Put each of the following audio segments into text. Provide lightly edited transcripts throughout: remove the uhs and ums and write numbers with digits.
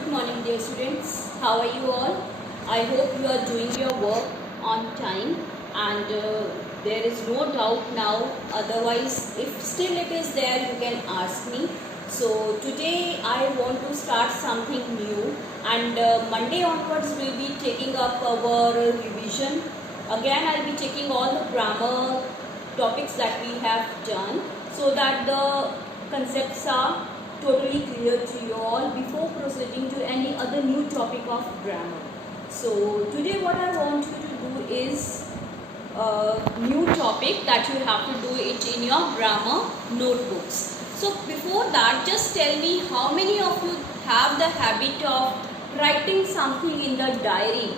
Good morning, dear students. How are you all? I hope you are doing your work on time, and there is no doubt now. Otherwise, if still it is there, you can ask me. So today I want to start something new, and Monday onwards we'll be taking up our revision. Again, I'll be taking all the grammar topics that we have done, so that the concepts are totally clear to you all before proceeding to any other new topic of grammar. So today what I want you to do is a new topic that you have to do it in your grammar notebooks. So before that, just tell me how many of you have the habit of writing something in the diary.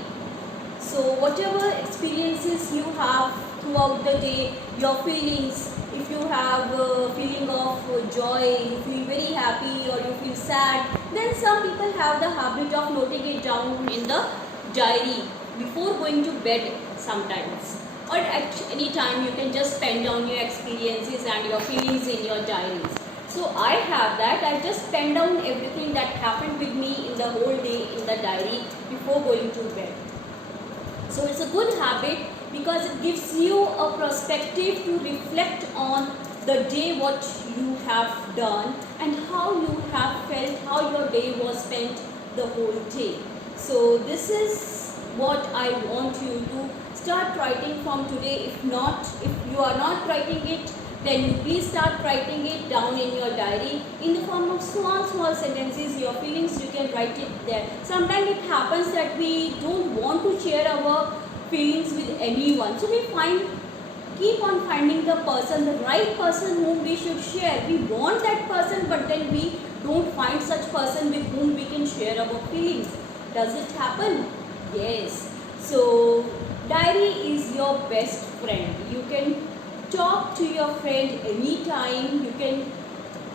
So whatever experiences you have throughout the day, your feelings, if you have a feeling of joy, you feel very happy or you feel sad, then some people have the habit of noting it down in the diary before going to bed sometimes. Or at any time you can just pen down your experiences and your feelings in your diaries. So I have that. I just pen down everything that happened with me in the whole day in the diary before going to bed. So it's a good habit because it gives you a perspective to reflect on the day, what you have done and how you have felt, how your day was spent the whole day. So this is what I want you to start writing from today. If you are not writing it, then you please start writing it down in your diary in the form of small sentences. Your feelings, you can write it there. Sometimes it happens that we don't want to share our feelings with anyone, so we keep on finding the right person whom we should share. We want that person, but then we don't find such person with whom we can share our feelings. Does it happen? Yes. So diary is your best friend. You can talk to your friend anytime. You can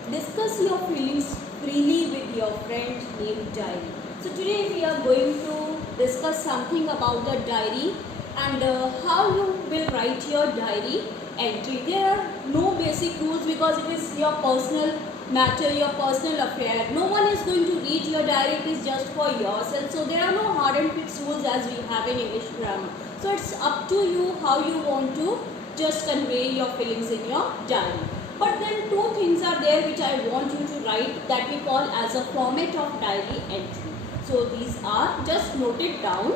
discuss your feelings freely with your friend named diary. So today we are going to discuss something about the diary and how you will write your diary entry. There are no basic rules because it is your personal matter, your personal affair. No one is going to read your diary. It is just for yourself. So there are no hard and fixed rules as we have in English grammar. So it's up to you how you want to just convey your feelings in your diary. But then two things are there which I want you to write that we call as a format of diary entry. So these are, just note it down.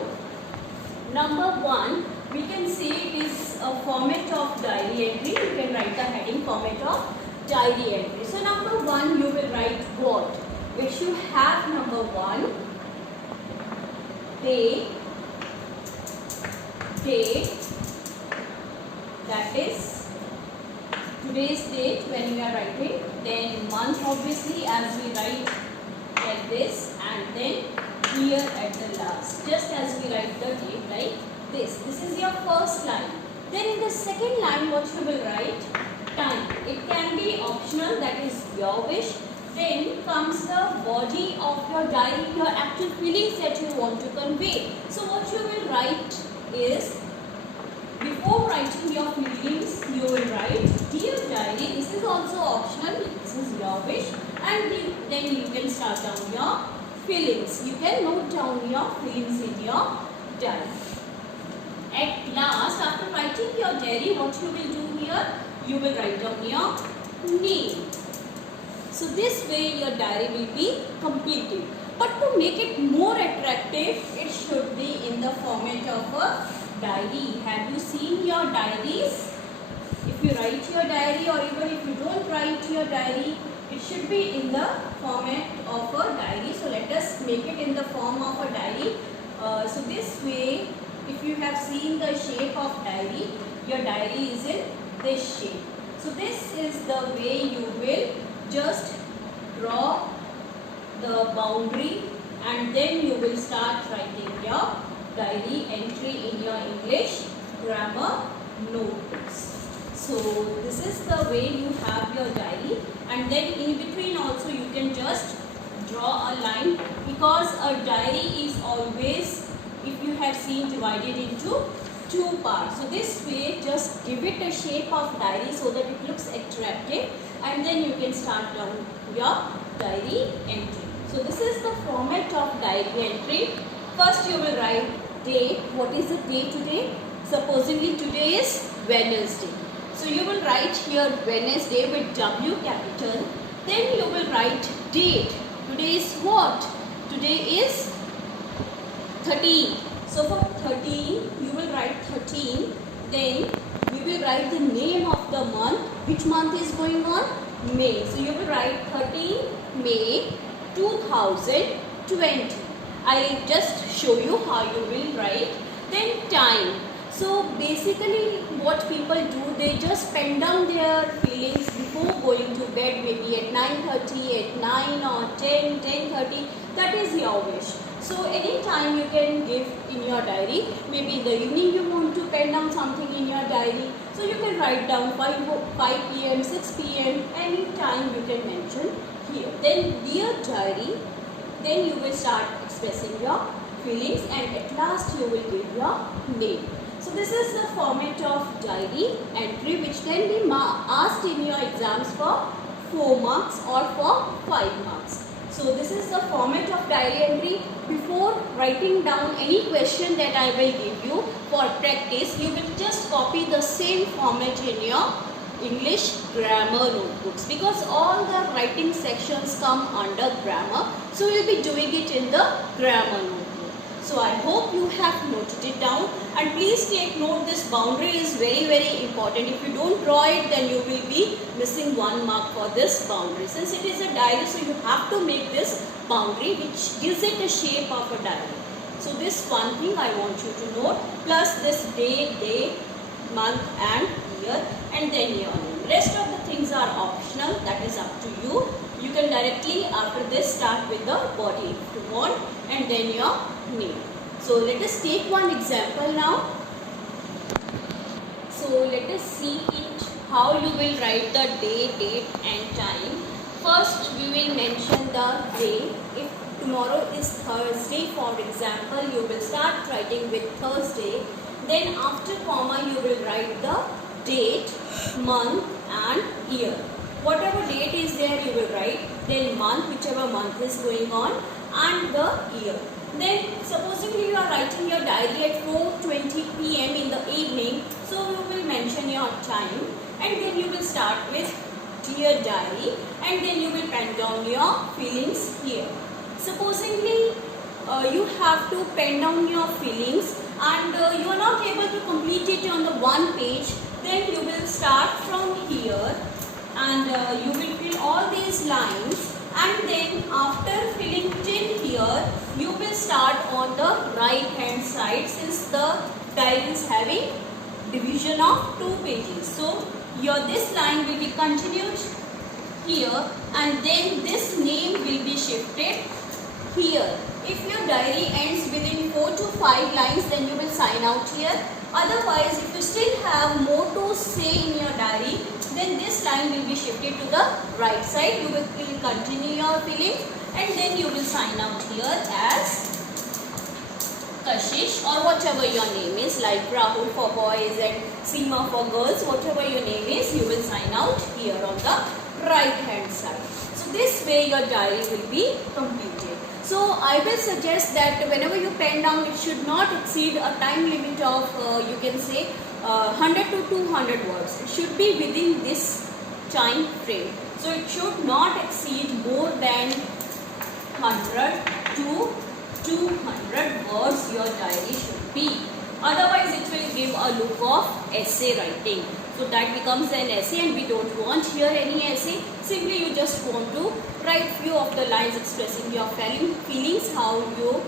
Number one, we can say it is a format of diary entry. You can write the heading format of diary entry. So number one, you will write what? Which you have number one, date, that is today's date when you are writing, then month obviously as we write like this, and then year at the last, just as we write the date like this. This is your first line. Then in the second line what you will write? Time. It can be optional, that is your wish. Then comes the body of your diary, your actual feelings that you want to convey. So what you will write is, before writing your feelings, you will write, dear diary. This is also optional, this is your wish, and then you can start down your feelings. You can note down your feelings in your diary. At last, after writing your diary, what you will do here? You will write down your name. So this way your diary will be completed. But to make it more attractive, it should be in the format of a diary. Have you seen your diaries? If you write your diary, or even if you don't write your diary, it should be in the format of a diary. So let us make it in the form of a diary. So this way, if you have seen the shape of diary, your diary is in this shape. So this is the way you will just draw the boundary, and then you will start writing your diary entry in your English grammar notebooks. So this is the way you have your diary, and then in between also you can just draw a line, because a diary is always, if you have seen, divided into two parts. So this way just give it a shape of diary so that it looks attractive, and then you can start down your diary entry. So this is the format of diary entry. First you will write date. What is the date today? Supposingly today is Wednesday. So you will write here Wednesday with W capital. Then you will write date. Today is what? Today is 13. So for 13 you will write 13. Then you will write the name of the month. Which month is going on? May. So you will write 13 May 2020. I will just show you how you will write. Then time. So basically what people do, they just pen down their feelings before going to bed, maybe at 9:30, at 9 or 10, 10:30. That is your wish. So any time you can give in your diary. Maybe in the evening you want to pen down something in your diary. So you can write down 5 p.m., 6 p.m. any time you can mention here. Then dear diary, then you will start expressing your feelings and at last you will give your name. So this is the format of diary entry which can be asked in your exams for 4 marks or for 5 marks. So this is the format of diary entry. Before writing down any question that I will give you for practice, you will just copy the same format in your English grammar notebooks because all the writing sections come under grammar. So we will be doing it in the grammar notebook. So I hope you have noted it down, and please take note, this boundary is very important. If you don't draw it, then you will be missing 1 mark for this boundary. Since it is a diary, so you have to make this boundary which gives it a shape of a diary. So this one thing I want you to note, plus this day, month and year, and then your name. Rest of the things are optional, that is up to you. You can directly after this start with the body if you want, and then your name. So let us take one example now. So let us see it how you will write the day, date and time. First we will mention the day. If tomorrow is Thursday, for example, you will start writing with Thursday. Then after comma you will write the date, month and year. Whatever date is there you will write, then month, whichever month is going on, and the year. Then supposingly you are writing your diary at 4:20 p.m. in the evening, so you will mention your time and then you will start with dear diary and then you will pen down your feelings here. Supposingly you have to pen down your feelings and you are not able to complete it on the one page, then you will start from here and you will fill all these lines, and then after filling till here you will start on the right hand side since the diary is having division of 2 pages. So this line will be continued here and then this name will be shifted here. If your diary ends within 4 to 5 lines, then you will sign out here. Otherwise, if you still have more to say in your diary, then this line will be shifted to the right side. You will continue your filling and then you will sign out here as Kashish or whatever your name is, like Rahul for boys and Seema for girls, whatever your name is, you will sign out here on the right hand side. So this way your diary will be completed. So I will suggest that whenever you pen down, it should not exceed a time limit of you can say 100 to 200 words. It should be within this time frame. So it should not exceed more than 100 to 200 words your diary should be. Otherwise it will give a look of essay writing. So that becomes an essay and we don't want here any essay. Simply you just want to write few of the lines expressing your feelings, how you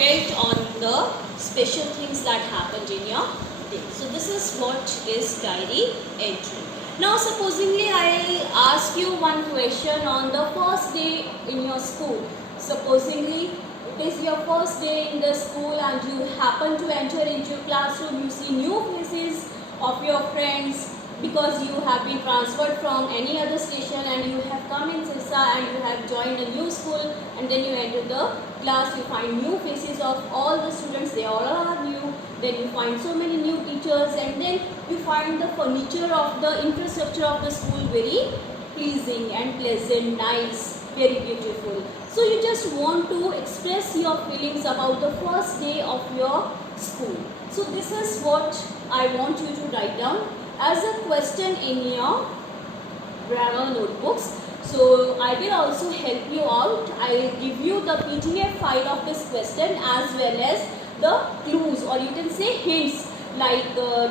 felt on the special things that happened in your day. So this is what is diary entry. Now supposingly I ask you one question on the first day in your school. Supposingly it is your first day in the school and you happen to enter into your classroom, you see new faces of your friends because you have been transferred from any other station and you have come in Sirsa and you have joined a new school, and then you enter the class, you find new faces of all the students, they all are new, then you find so many new teachers, and then you find the furniture of the infrastructure of the school very pleasing and pleasant, nice. very beautiful. So you just want to express your feelings about the first day of your school. So this is what I want you to write down as a question in your grammar notebooks. So I will also help you out. I will give you the PDF file of this question as well as the clues, or you can say hints, like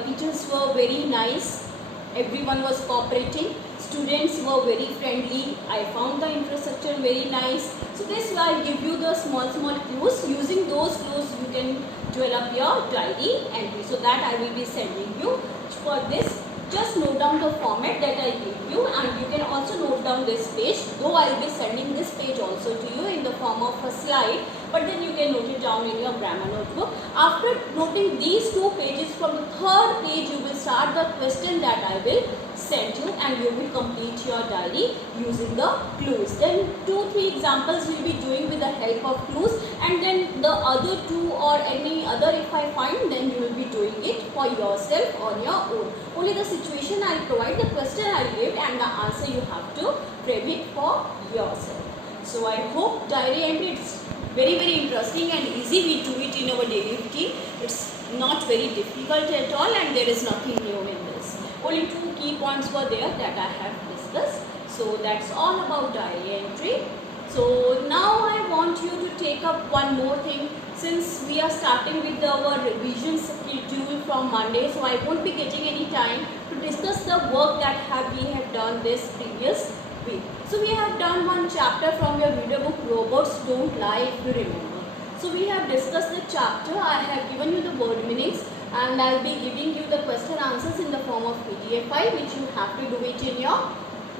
teachers were very nice, everyone was cooperating, students were very friendly, I found the infrastructure very nice. So this will I give you the small clues. Using those clues you can develop your diary entry. So that I will be sending you. For this, just note down the format that I gave you, and you can also note down this page, though I will be sending this page also to you in the form of a slide, but then you can note it down in your grammar notebook. After noting these 2 pages, from the 3rd page you will start the question that I will send you, and you will complete your diary using the clues. Then 2-3 examples we will be doing with the help of clues, and then the other 2 or any other if I find, then you will be doing it for yourself on your own. Only the situation I provide, the question I give, and the answer you have to frame it for yourself. So I hope diary entry, it's very interesting and easy. We do it in our daily routine. It's not very difficult at all, and there is nothing new in this. Only 2 key points were there that I have discussed. So that's all about diary entry. So now I want you to take up one more thing. Since we are starting with our revision schedule from Monday, so I won't be getting any time to discuss the work that we have done this previous week. So we have done one chapter from your reader book, Robots Don't Lie, if you remember. So we have discussed the chapter. I have given you the word meanings, and I will be giving you the question answers in the form of PDF file, which you have to do it in your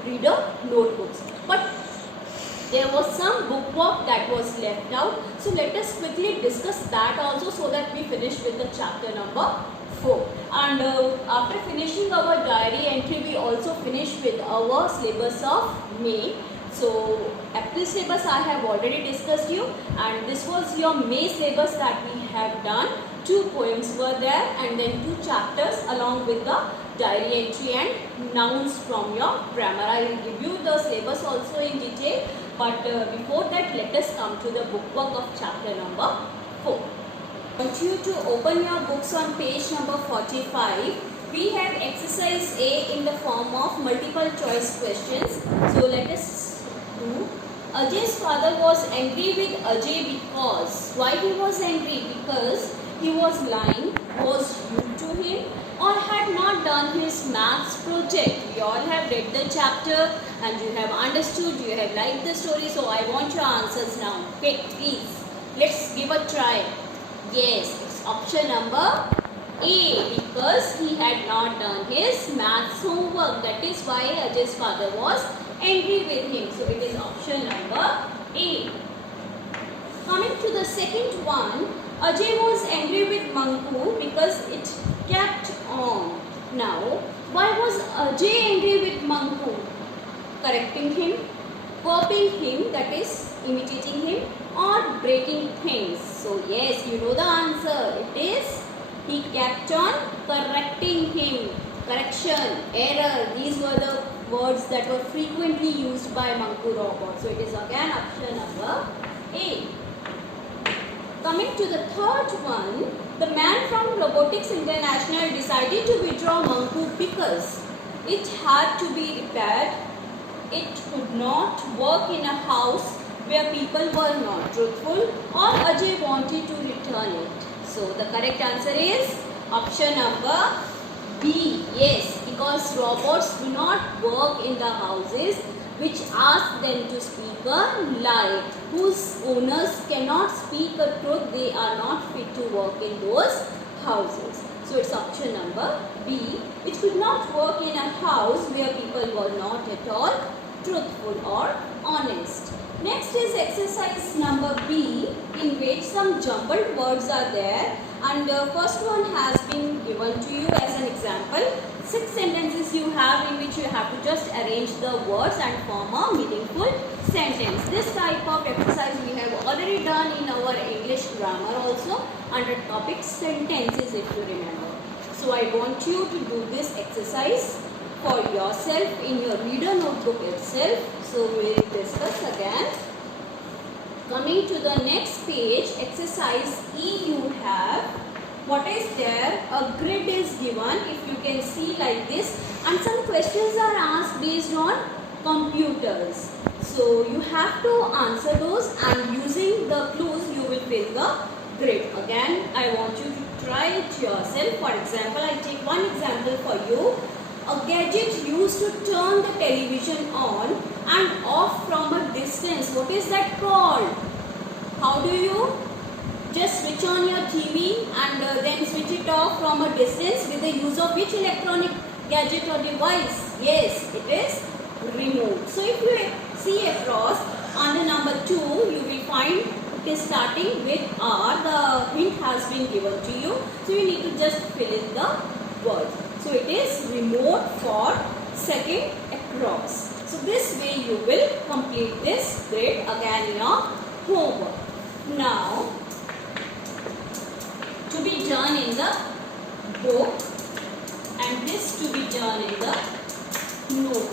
reader notebooks. But there was some bookwork that was left out. So let us quickly discuss that also, so that we finish with the chapter number 4. And after finishing our diary entry, we also finish with our syllabus of May. So April syllabus I have already discussed you, and this was your May syllabus that we have done. 2 poems were there, and then 2 chapters along with the diary entry and nouns from your grammar. I will give you the syllabus also in detail, but before that, let us come to the bookwork of chapter number 4. I want you to open your books on page number 45. We have exercise A in the form of multiple choice questions. So let us do. Ajay's father was angry with Ajay because, why he was angry? Because he was lying, was rude to him, or had not done his maths project. We all have read the chapter and you have understood, you have liked the story, so I want your answers now. Okay, please, let's give a try. Yes, it's option number A, because he had not done his maths homework. That is why Ajay's father was angry with him. So it is option number A. Coming to the second one, Ajay was angry with Manku because it kept on. Now, why was Ajay angry with Manku? Correcting him, copying him, that is imitating him, or breaking things. So yes, you know the answer. It is he kept on correcting him. Correction, error, these were the words that were frequently used by Manku robot. So it is again option number A. Coming to the third one, the man from Robotics International decided to withdraw Manku because it had to be repaired. It could not work in a house where people were not truthful, or Ajay wanted to return it. So the correct answer is option number B. Yes, because robots do not work in the houses which ask them to speak a lie, whose owners cannot speak a truth. They are not fit to work in those houses. So it's option number B. It could not work in a house where people were not at all truthful or honest. Next is exercise number B, in which some jumbled words are there, and the first one has been given to you as an example. 6 sentences you have, in which you have to just arrange the words and form a meaningful sentence. This type of exercise we have already done in our English grammar also under topic sentences, if you remember. So I want you to do this exercise for yourself in your reader notebook itself. So we will discuss again. Coming to the next page, exercise E, you have what is there? A grid is given, if you can see like this, and some questions are asked based on computers. So you have to answer those, and using the clues you will fill the grid. Again, I want you to try it yourself. For example, I take one example for you. A gadget used to turn the television on and off from a distance. What is that called? How do you just switch on your TV and then switch it off from a distance with the use of which electronic gadget or device? Yes, it is remote. So if you see across on the number 2, you will find it is starting with R. The hint has been given to you. So you need to just fill in the word. So it is remote for second across. So this way you will complete this grid again in your homework. Now, to be done in the book and this to be done in the notebook.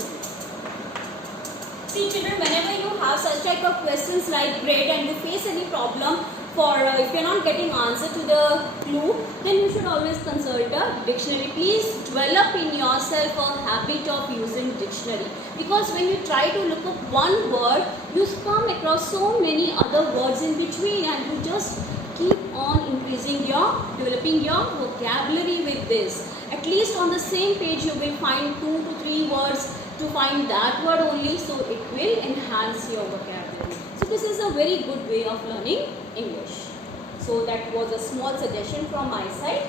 See children, whenever you have such type of questions like grid and you face any problem for if you are not getting answer to the clue, then you should always consult a dictionary. Please develop in yourself a habit of using dictionary, because when you try to look up one word, you come across so many other words in between, and you just keep on developing your vocabulary with this. At least on the same page you will find 2 to 3 words to find that word only, so it will enhance your vocabulary. So this is a very good way of learning English. So that was a small suggestion from my side.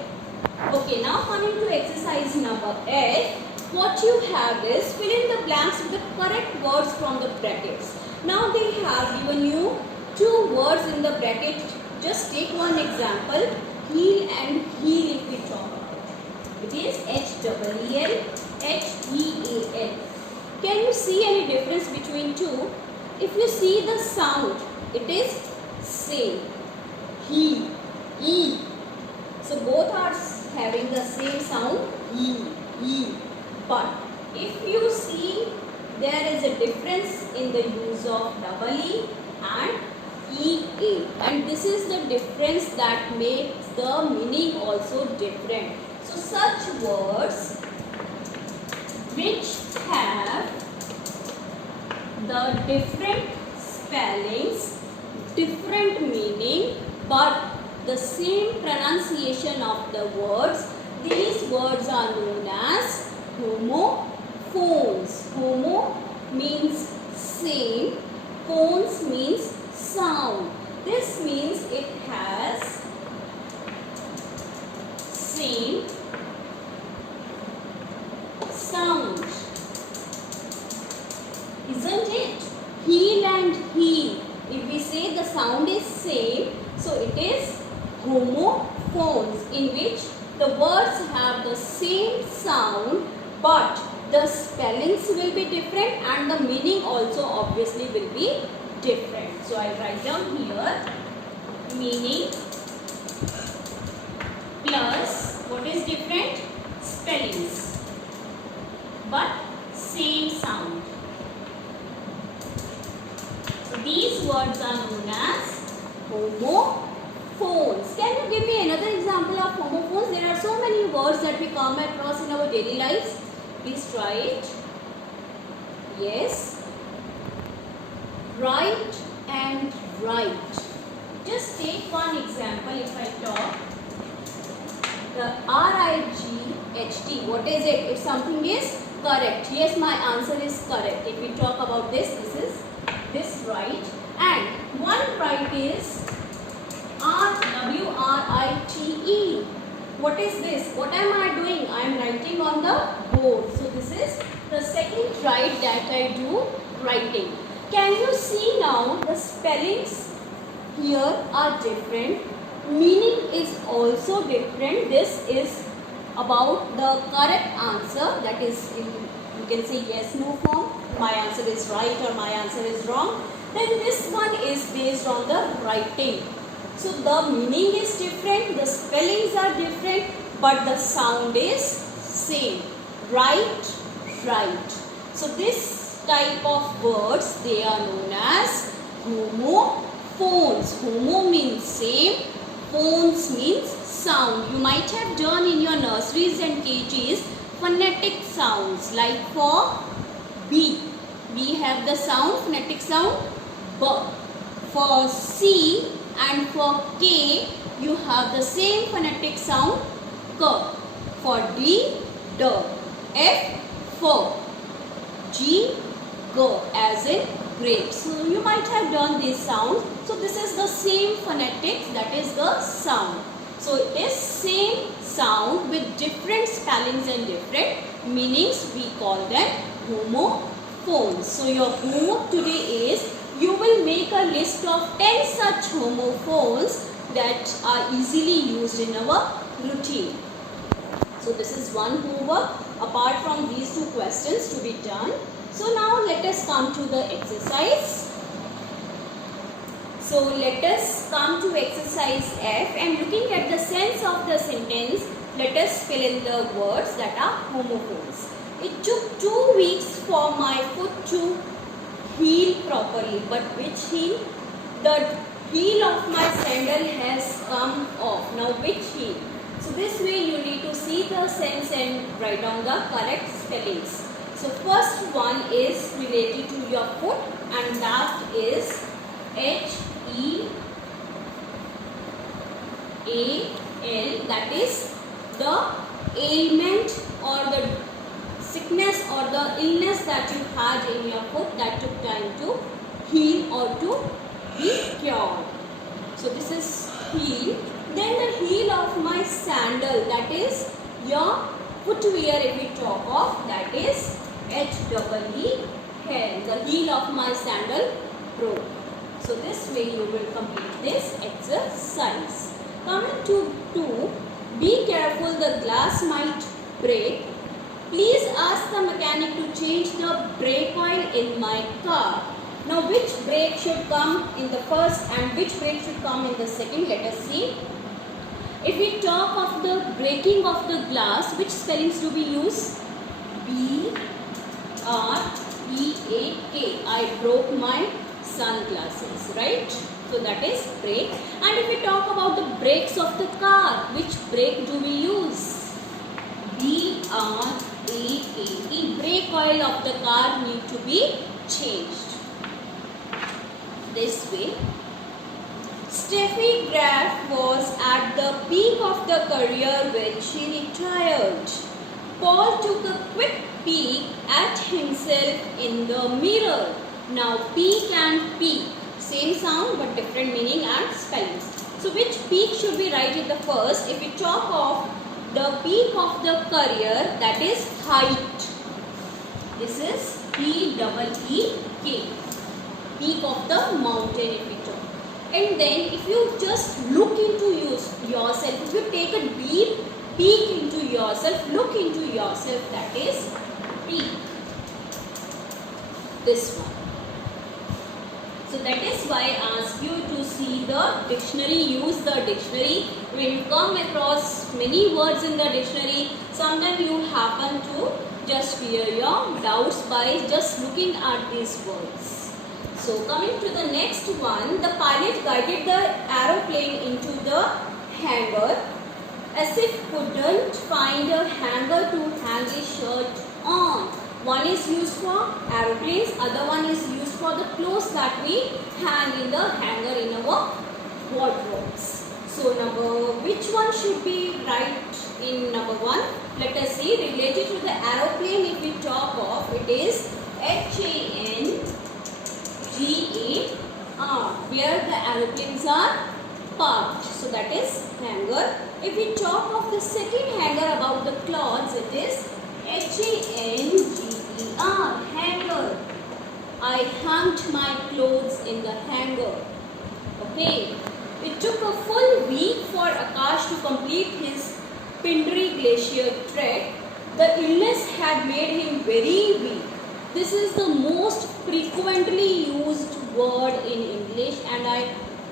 Okay, now coming to exercise number 8. What you have is fill in the blanks with the correct words from the brackets. Now they have given you 2 words in the bracket. Just take one example, heel and heel if we talk about. It is H-E-E-L, H-E-A-L. Can you see any difference between 2? If you see the sound, it is same. He, E. So both are having the same sound, E, E. But if you see, there is a difference in the use of double E and EA. And this is the difference that makes the meaning also different. So such words which have the different spellings, different meaning, but the same pronunciation of the words, these words are known as homophones. Homo means same, phones means sound. This means it has same sound, isn't it? Heel and he. If we say the sound is same, so it is homophones, in which the words have the same sound, but the spellings will be different and the meaning also obviously will be different. So I write down here meaning plus what is different? Spellings, but same sound. So these words are known as homophones. Can you give me another example of homophones? There are so many words that we come across in our daily lives. Please try it. Yes. Right and right. Just take one example if I talk. The R-I-G-H-T. What is it? If something is correct. Yes, my answer is correct. If we talk about this, this is this right. And one right is R-W-R-I-T-E. What is this? What am I doing? I am writing on the board. So this is the second right that I do writing. Can you see now the spellings here are different. Meaning is also different. This is about the correct answer, that is in, you can say yes no form. My answer is right or my answer is wrong. Then this one is based on the writing. So the meaning is different, the spellings are different, but the sound is same. Right, right. So this type of words, they are known as homophones. Homo means same, phones means sound. You might have done in your nurseries and KGs phonetic sounds, like for B, we have the sound, phonetic sound B. For C and for K, you have the same phonetic sound K. For D, D. F, F. G, G as in grape. So you might have done these sounds. So this is the same phonetics, that is the sound. So it is same sound with different spellings and different meanings. We call them homophones. So your homework today is, you will make a list of 10 such homophones that are easily used in our routine. So this is one homework apart from these two questions to be done. So now let us come to the exercise. So let us come to exercise F, and looking at the sense of the sentence, let us fill in the words that are homophones. It took 2 weeks for my foot to heal properly. But which heel? The heel of my sandal has come off. Now which heel? So this way you need to see the sense and write down the correct spellings. So first one is related to your foot, and that is H-E-A-L, that is the ailment or the sickness or the illness that you had in your foot that took time to heal or to be cured. So this is heel. Then the heel of my sandal, that is your footwear if we talk of, that is H-E-E-L, the heel of my sandal broke. So this way you will complete this exercise. Coming to 2, be careful, the glass might break. Please ask the mechanic to change the brake oil in my car. Now which brake should come in the first and which brake should come in the second? Let us see. If we talk of the breaking of the glass, which spellings do we use? B-R-E-A-K. I broke my sunglasses, right? So that is brake. And if we talk about the brakes of the car, which brake do we use? B-R-A-K-E. Brake oil of the car need to be changed. This way. Steffi Graf was at the peak of the career when she retired. Paul took a quick peek at himself in the mirror. Now peek and peak, same sound but different meaning and spellings. So which peak should we write it the first? If we talk of the peak of the career, that is height. This is P-E-E-K. Peak of the mountain if we talk. And then if you just look into yourself, if you take a deep peek into yourself, look into yourself, that is peak. This one. So that is why I ask you to see the dictionary, use the dictionary. When you come across many words in the dictionary, sometimes you happen to just clear your doubts by just looking at these words. So coming to the next one, the pilot guided the aeroplane into the hangar as if couldn't find a hanger to hang his shirt on. One is used for aeroplanes, other one is used for the clothes that we hang in the hanger in our wardrobes. So which one should be right in number 1? Let us see. Related to the aeroplane, if we talk of, it is H-A-N-G-A-R, where the aeroplanes are parked. So that is hanger. If we talk of the second hanger about the clothes, it is H-A-N-G-E-R, hanger. I hung my clothes in the hanger. Okay. It took a full week for Akash to complete his Pindri Glacier trek. The illness had made him very weak. This is the most frequently used word in English, and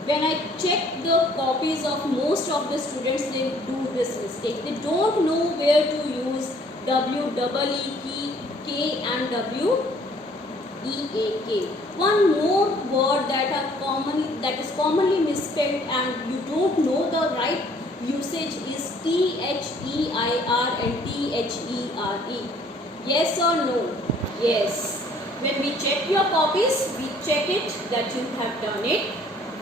when I check the copies of most of the students, they do this mistake. They don't know where to use W, E, E, K and W E-A-K. One more word that is commonly misspelled and you don't know the right usage is T-H-E-I-R and T-H-E-R-E. Yes or no? Yes. When we check your copies, we check it that you have done it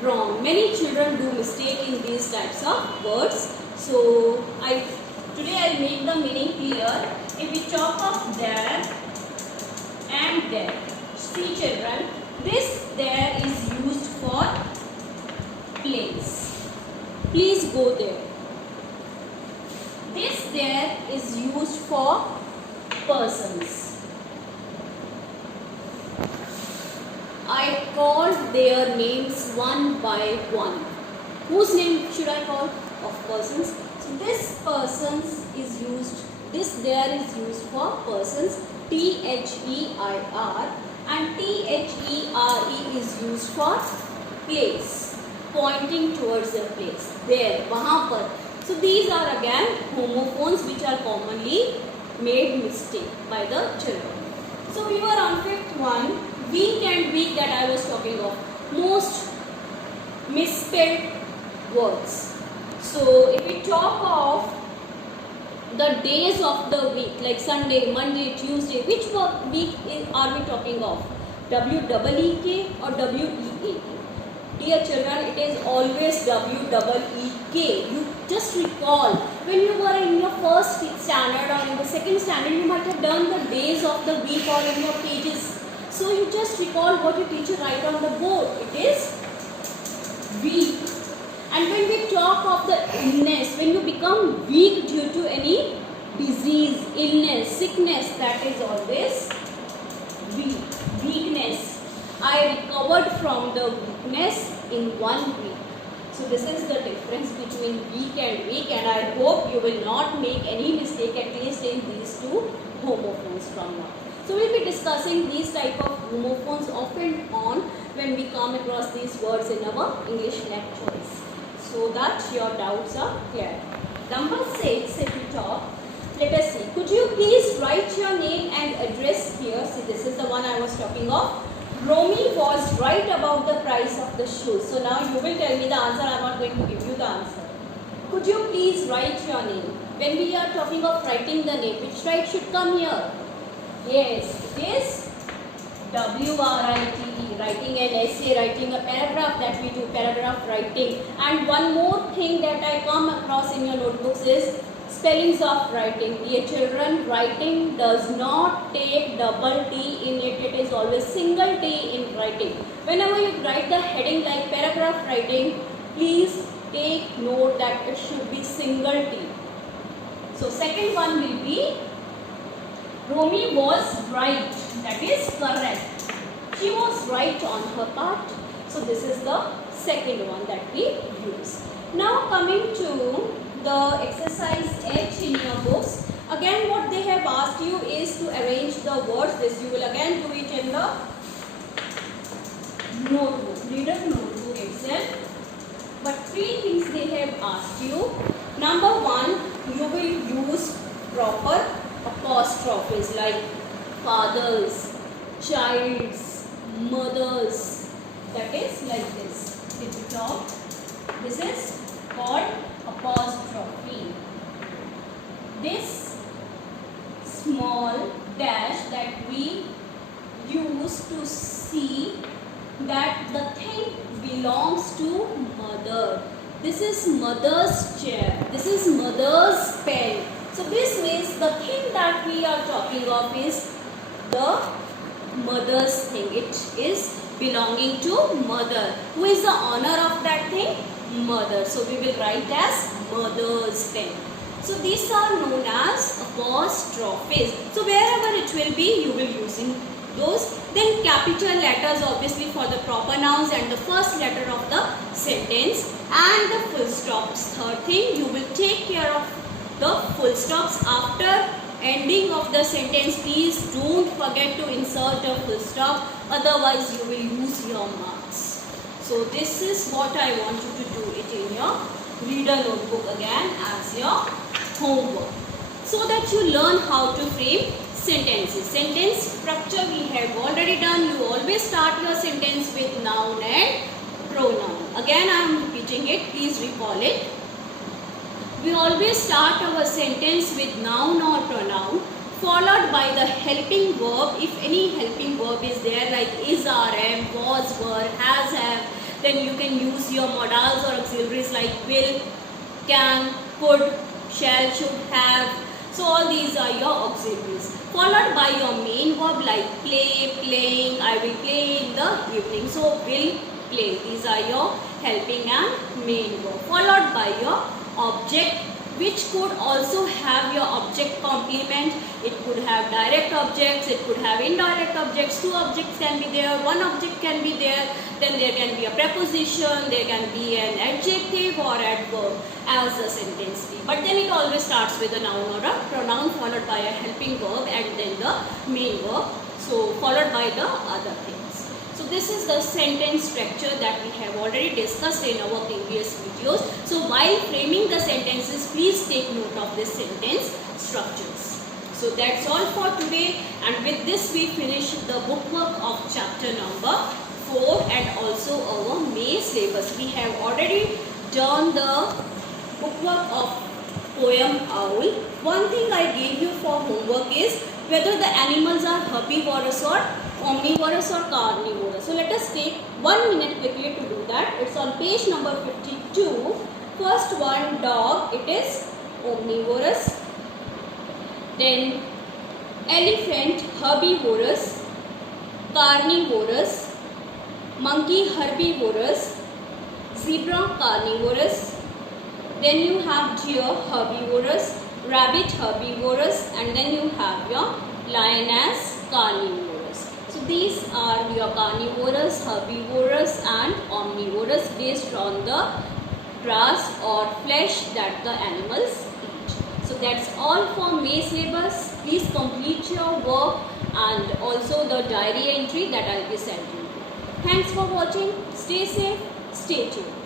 wrong. Many children do mistake in these types of words. So today I'll make the meaning clear. If we talk of there and there, see children, this there is used for place. Please go there. This there is used for persons. I called their names one by one. Whose name should I call? Of persons. So this persons is used, this there is used for persons, T-H-E-I-R, and T-H-E-R-E is used for place, pointing towards a place. There, wahan par. So these are again homophones which are commonly made mistake by the children. So we were on fifth one. Week and week that I was talking of, most misspelled words. So if we talk of the days of the week, like Sunday, Monday, Tuesday, which week are we talking of? W-E-E-K or W-E-A-K? Dear children, it is always W-E-E-K. You just recall, when you were in your first standard or in the second standard, you might have done the days of the week or in your pages. So you just recall what your teacher write on the board. It is weak. And when we talk of the illness, when you become weak due to any disease, illness, sickness, that is always weak. Weakness. I recovered from the weakness in 1 week. So this is the difference between weak and weak, and I hope you will not make any mistake at least in these two homophones from now. So we will be discussing these type of homophones off and on when we come across these words in our English lectures, so that your doubts are clear. Number 6, if we talk, let us see. Could you please write your name and address here? See, this is the one I was talking of. Romy was right about the price of the shoes. So now you will tell me the answer. I am not going to give you the answer. Could you please write your name? When we are talking of writing the name, which right should come here? Yes, it is W-R-I-T-E, writing an essay, writing a paragraph that we do, paragraph writing. And one more thing that I come across in your notebooks is spellings of writing. Dear children, writing does not take double T in it, it is always single T in writing. Whenever you write the heading like paragraph writing, please take note that it should be single T. So second one will be Romy was right, that is correct. She was right on her part. So this is the second one that we use. Now coming to the exercise H in your books. Again what they have asked you is to arrange the words. This you will again do it in the notebook, reader notebook itself. But 3 things they have asked you. Number 1, you will use proper apostrophes like fathers, childs, mothers. That is like this. If you talk, this is called apostrophe. This small dash that we use to see that the thing belongs to mother. This is mother's chair. This is mother's pen. So this means the thing that we are talking of is the mother's thing. It is belonging to mother. Who is the owner of that thing? Mother. So we will write as mother's pen. So these are known as apostrophes. So wherever it will be, you will using those. Then capital letters obviously for the proper nouns and the first letter of the sentence, and the full stops. Third thing, you will take care of the full stops after ending of the sentence. Please don't forget to insert a full stop, otherwise you will lose your marks. So this is what I want you to do it in your reader notebook again as your homework, so that you learn how to frame sentences. Sentence structure we have already done. You always start your sentence with noun and pronoun. Again I am repeating it, please recall it. We always start our sentence with noun or pronoun followed by the helping verb. If any helping verb is there like is, are, am, was, were, has, have, then you can use your modals or auxiliaries like will, can, could, shall, should, have. So all these are your auxiliaries. Followed by your main verb like play, playing, I will play in the evening. So will, play. These are your helping and main verb. Followed by your object, which could also have your object complement. It could have direct objects, it could have indirect objects. Two objects can be there, one object can be there. Then there can be a preposition, there can be an adjective or adverb as the sentence be. But then it always starts with a noun or a pronoun followed by a helping verb and then the main verb. So followed by the other things. So this is the sentence structure that we have already discussed in our previous videos. So while framing the sentences, please take note of this sentence structures. So that's all for today, and with this we finish the bookwork of chapter number 4 and also our May syllabus. We have already done the bookwork of poem Owl. One thing I gave you for homework is whether the animals are herbivorous or omnivorous or carnivorous. So let us take 1 minute quickly to do that. It's on page number 52. First one, dog, it is omnivorous. Then elephant, herbivorous. Carnivorous. Monkey, herbivorous. Zebra, carnivorous. Then you have deer, herbivorous. Rabbit, herbivorous. And then you have your lion as carnivorous. So these are your carnivorous, herbivorous and omnivorous based on the grass or flesh that the animals eat. So that's all for May syllabus. Please complete your work and also the diary entry that I'll be sending you. Thanks for watching. Stay safe. Stay tuned.